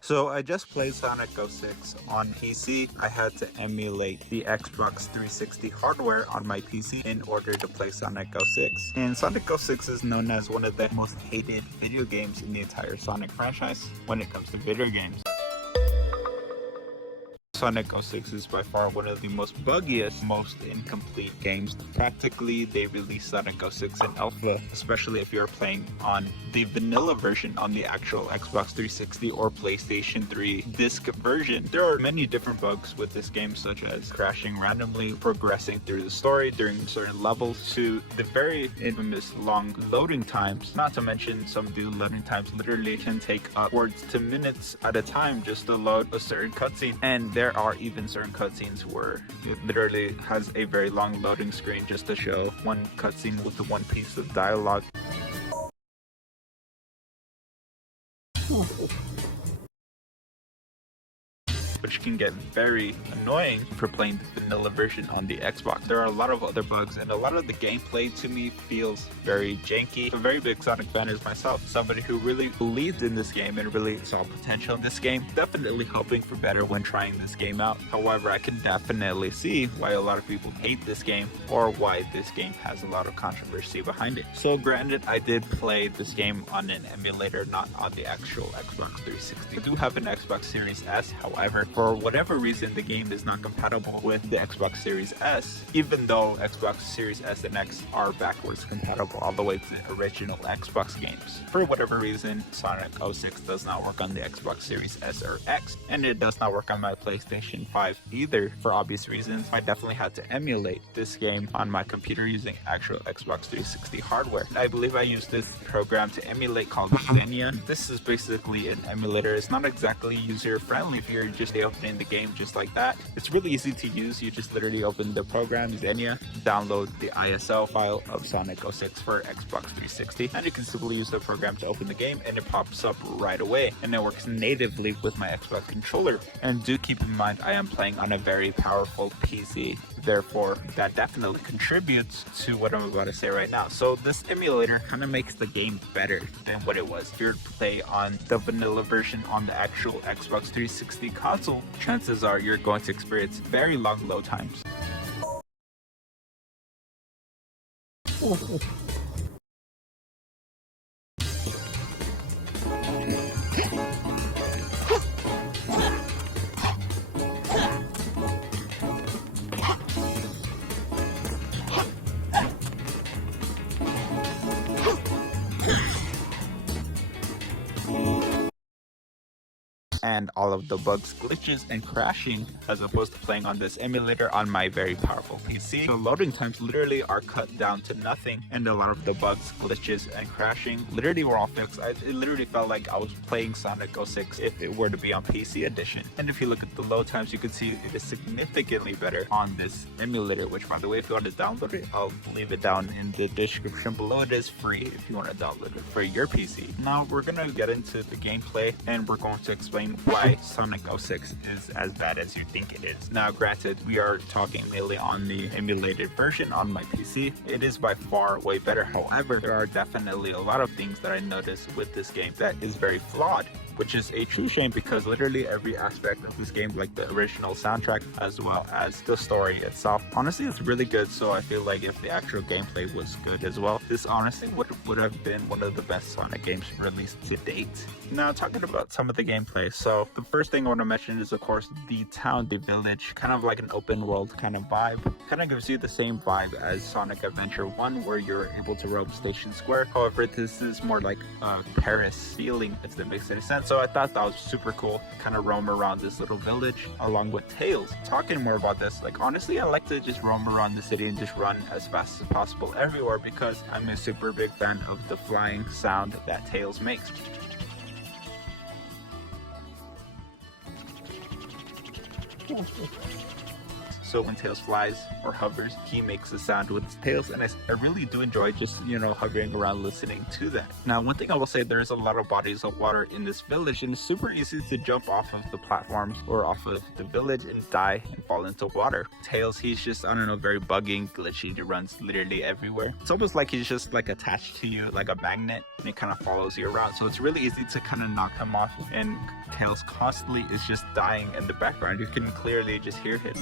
So I just played Sonic 06 on PC. I had to emulate the Xbox 360 hardware on my PC in order to play Sonic 06. And Sonic 06 is known as one of the most hated video games in the entire Sonic franchise when it comes to video games. Sonic 06 is by far one of the most buggiest, most incomplete games. Practically, they released Sonic 06 in alpha, especially if you're playing on the vanilla version on the actual Xbox 360 or PlayStation 3 disc version. There are many different bugs with this game, such as crashing randomly, progressing through the story during certain levels, to the very infamous long loading times. Not to mention, some loading times literally can take upwards to minutes at a time just to load a certain cutscene. And there are even certain cutscenes where it literally has a very long loading screen just to show one cutscene with the one piece of dialogue. Which can get very annoying for playing the vanilla version on the Xbox. There are a lot of other bugs, and a lot of the gameplay to me feels very janky. I'm a very big Sonic fan as myself, somebody who really believed in this game and really saw potential in this game. Definitely hoping for better when trying this game out. However, I can definitely see why a lot of people hate this game, or why this game has a lot of controversy behind it. So granted, I did play this game on an emulator, not on the actual Xbox 360. I do have an Xbox Series S, however, for whatever reason, the game is not compatible with the Xbox Series S, even though Xbox Series S and X are backwards compatible all the way to the original Xbox games. For whatever reason, Sonic 06 does not work on the Xbox Series S or X, and it does not work on my PlayStation 5 either, for obvious reasons. I definitely had to emulate this game on my computer using actual Xbox 360 hardware. I believe I used this program to emulate called Xenia. This is basically an emulator. It's not exactly user-friendly if you're just opening the game just like that. It's really easy to use. You just literally open the program, Xenia, download the ISO file of Sonic 06 for Xbox 360, and you can simply use the program to open the game, and it pops up right away, and it works natively with my Xbox controller. And do keep in mind, I am playing on a very powerful PC. Therefore, that definitely contributes to what I'm about to say right now. So this emulator kind of makes the game better than what it was. If you were to play on the vanilla version on the actual Xbox 360 console, chances are you're going to experience very long load times. And all of the bugs, glitches, and crashing, as opposed to playing on this emulator on my very powerful PC. The loading times literally are cut down to nothing, and a lot of the bugs, glitches, and crashing literally were all fixed. It literally felt like I was playing Sonic 06 if it were to be on PC edition. And if you look at the load times, you can see it is significantly better on this emulator, which, by the way, if you want to download it, I'll leave it down in the description below. It is free if you want to download it for your PC. Now we're gonna get into the gameplay, and we're going to explain why Sonic 06 is as bad as you think it is. Now granted, we are talking mainly on the emulated version on my PC. It is by far way better. However, there are definitely a lot of things that I noticed with this game that is very flawed, which is a true shame, because literally every aspect of this game, like the original soundtrack as well as the story itself, honestly it's really good. So I feel like if the actual gameplay was good as well, this honestly would have been one of the best Sonic games released to date. Now talking about some of the gameplay, so the first thing I want to mention is of course the town, the village, kind of like an open world kind of vibe. Kind of gives you the same vibe as Sonic Adventure 1, where you're able to roam Station Square. However, this is more like Paris feeling, if that makes any sense. So I thought that was super cool, kind of roam around this little village along with Tails. Talking more about this, like honestly, I like to just roam around the city and just run as fast as possible everywhere, because I'm a super big fan of the flying sound that Tails makes. So when Tails flies or hovers, he makes a sound with his tails, and I really do enjoy just, hovering around listening to that. Now, one thing I will say, there's a lot of bodies of water in this village, and it's super easy to jump off of the platforms or off of the village and die and fall into water. Tails, he's just, I don't know, very buggy and glitchy. He runs literally everywhere. It's almost like he's just like attached to you like a magnet, and it kind of follows you around. So it's really easy to kind of knock him off, and Tails constantly is just dying in the background. You can clearly just hear him.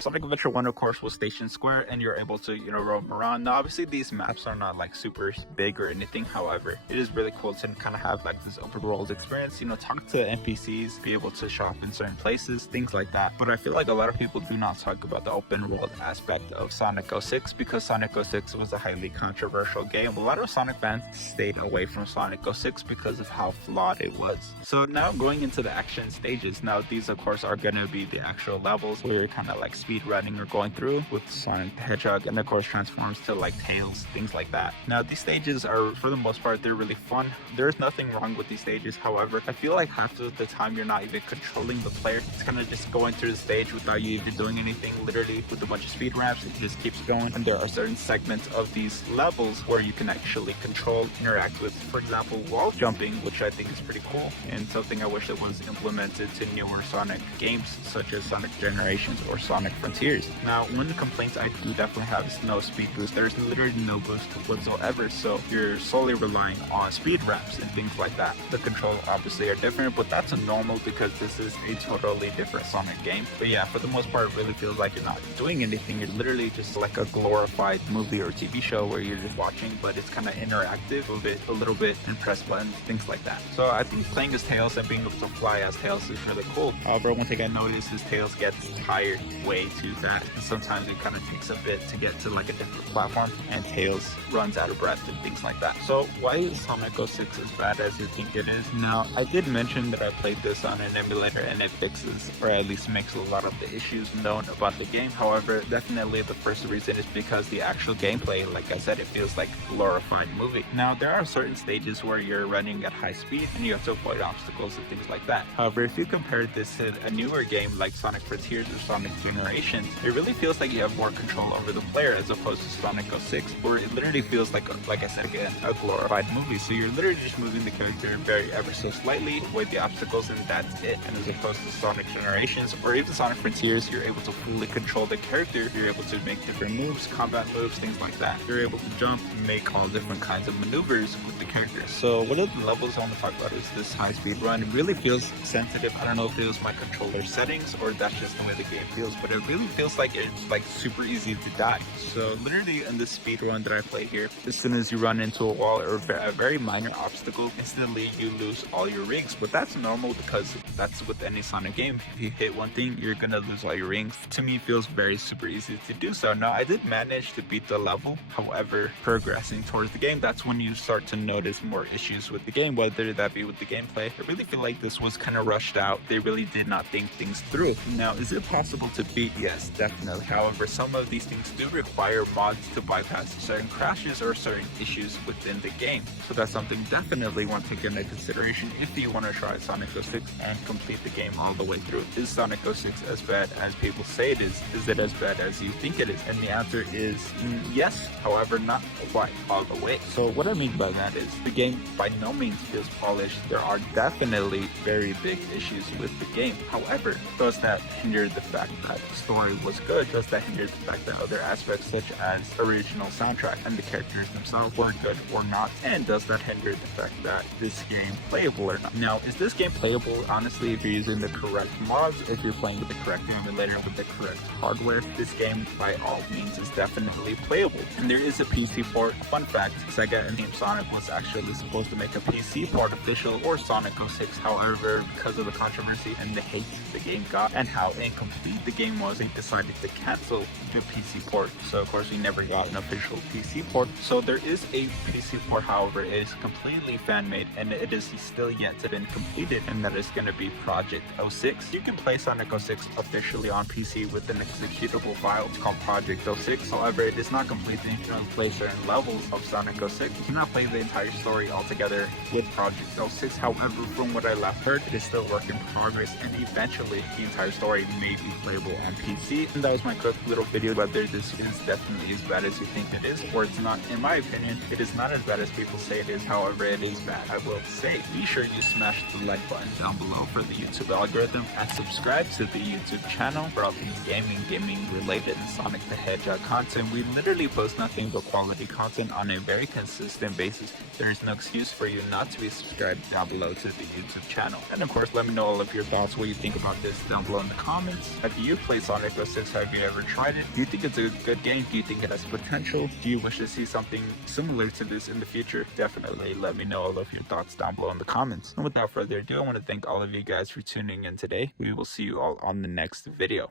Sonic Adventure 1, of course, was Station Square, and you're able to, roam around. Now, obviously, these maps are not like super big or anything. However, it is really cool to kind of have like this open world experience, talk to NPCs, be able to shop in certain places, things like that. But I feel like a lot of people do not talk about the open world aspect of Sonic 06 because Sonic 06 was a highly controversial game. A lot of Sonic fans stayed away from Sonic 06 because of how flawed it was. So now going into the action stages. Now, these, of course, are going to be the actual levels where you're kind of like speed running or going through with Sonic the Hedgehog, and of course transforms to like Tails, things like that. Now, these stages are, for the most part, they're really fun. There's nothing wrong with these stages. However, I feel like half of the time you're not even controlling the player. It's kind of just going through the stage without you even doing anything, literally with a bunch of speed ramps. It just keeps going, and there are certain segments of these levels where you can actually control, interact with, for example, wall jumping, which I think is pretty cool and something I wish that was implemented to newer Sonic games such as Sonic Generations or Sonic Frontiers. Now, one of the complaints I do definitely have is no speed boost. There's literally no boost whatsoever, so you're solely relying on speed ramps and things like that. The controls obviously are different, but that's a normal because this is a totally different Sonic game. But yeah, for the most part, it really feels like you're not doing anything. You're literally just like a glorified movie or TV show where you're just watching, but it's kind of interactive a little bit, and press buttons, things like that. So I think playing as Tails and being able to fly as Tails is really cool. However, one thing I noticed is Tails gets tired way too fast, and sometimes it kind of takes a bit to get to like a different platform, and Tails runs out of breath and things like that. So why is Sonic 06 as bad as you think it is? Now, I did mention that I played this on an emulator, and it fixes, or at least makes a lot of the issues known about the game. However, definitely the first reason is because the actual gameplay, like I said, it feels like a glorified movie. Now, there are certain stages where you're running at high speed and you have to avoid obstacles and things like that. However, if you compare this to a newer game like Sonic Frontiers or Sonic Generations, it really feels like you have more control over the player as opposed to Sonic 06, where it literally feels like I said again, a glorified movie. So you're literally just moving the character ever so slightly, avoid the obstacles, and that's it. And as opposed to Sonic Generations or even Sonic Frontiers, you're able to fully control the character. You're able to make different moves, combat moves, things like that. You're able to jump and make all different kinds of maneuvers with the character. So one of the levels I want to talk about is this high speed run. It really feels sensitive. I don't know if it was my controller settings or that's just the way the game feels, but it really feels like it's like super easy to die. So literally in this speed run that I play here, as soon as you run into a wall or a very minor obstacle, instantly you lose all your rings. But that's normal because that's with any Sonic game. If you hit one thing, you're gonna lose all your rings. To me, it feels very super easy to do so. Now, I did manage to beat the level. However, progressing towards the game, that's when you start to notice more issues with the game, whether that be with the gameplay. I really feel like this was kind of rushed out. They really did not think things through. Now, is it possible to beat? Yes, definitely. However, some of these things do require mods to bypass certain crashes or certain issues within the game. So that's something definitely want to take into consideration if you want to try Sonic 06 and complete the game all the way through. Is Sonic 06 as bad as people say it is? Is it as bad as you think it is? And the answer is yes, however, not quite all the way. So what I mean by that is the game by no means feels polished. There are definitely very big issues with the game. However, does that hinder the fact that the story was good? Does that hinder the fact that other aspects such as original soundtrack and the characters themselves were good or not? And does that hinder the fact that this game playable or not? Now, is this game playable? Honestly, if you're using the correct mods, if you're playing with the correct emulator with the correct hardware, this game by all means is definitely playable. And there is a PC port. Fun fact, Sega and Team Sonic was actually supposed to make a PC port official for Sonic 06. However, because of the controversy and the hate the game got and how incomplete the game was, because they decided to cancel the PC port. So of course we never got an official PC port. So there is a PC port, however, it is completely fan-made and it is still yet to be completed, and that is going to be Project 06. You can play Sonic 06 officially on PC with an executable file. It's called Project 06. However, it is not complete. You can play certain levels of Sonic 06. You cannot play the entire story altogether with Project 06. However, from what I last heard, it is still work in progress, and eventually the entire story may be playable on PC. And that was my quick little video whether this is definitely as bad as you think it is or it's not. In my opinion, it is not as bad as people say it is. However, it is bad, I will say. Be sure you smash the like button down below for the YouTube algorithm and subscribe to the YouTube channel for all things gaming related and Sonic the Hedgehog content. We literally post nothing but quality content on a very consistent basis. There is no excuse for you not to be subscribed down below to the YouTube channel. And of course, let me know all of your thoughts, what you think about this down below in the comments. Have you played Sonic 06? Have you ever tried it? Do you think it's a good game? Do you think it has potential? Do you wish to see something similar to this in the future? Definitely let me know all of your thoughts down below in the comments. And without further ado, I want to thank all of you guys for tuning in today. We will see you all on the next video.